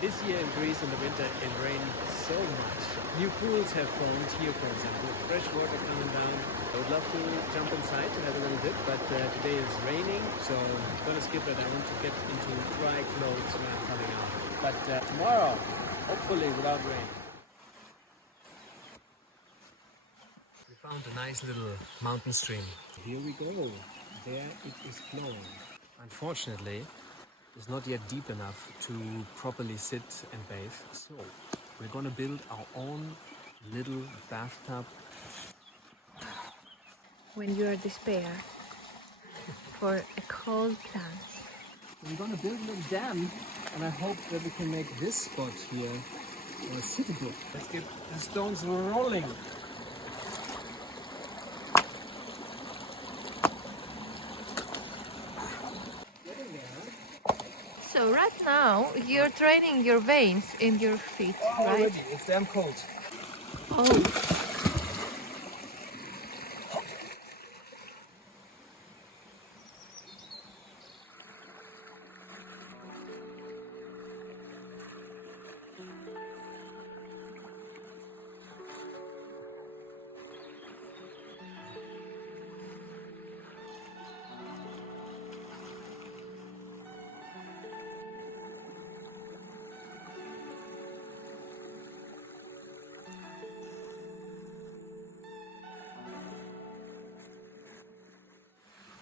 This year in Greece in the winter it rained so much. New pools have formed here, for example, fresh water coming down. I would love to jump inside to have a little dip, but today is raining, so I'm gonna skip it. I want to get into dry clothes when I'm coming out. But tomorrow, hopefully without rain. We found a nice little mountain stream. Here we go. There it is flowing. Unfortunately, it's not yet deep enough to properly sit and bathe. So we're gonna build our own little bathtub. When you are despair for a cold plunge. We're gonna build a little dam, and I hope that we can make this spot here sittable. Let's get the stones rolling. So right now you're training your veins in your feet, right? Already, it's damn cold. Oh.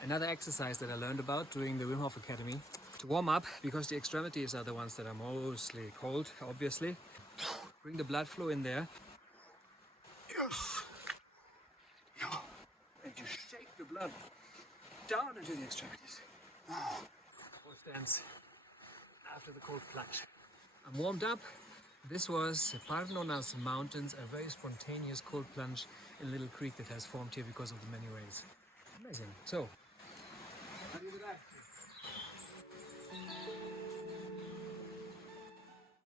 Another exercise that I learned about during the Wimhof Academy to warm up, because the extremities are the ones that are mostly cold, obviously. Bring the blood flow in there. Yes. And you shake the blood down into the extremities. Four stands after the cold plunge. I'm warmed up. This was Parnonas Mountains, a very spontaneous cold plunge in a little creek that has formed here because of the many rains. Amazing. So, how do you do that?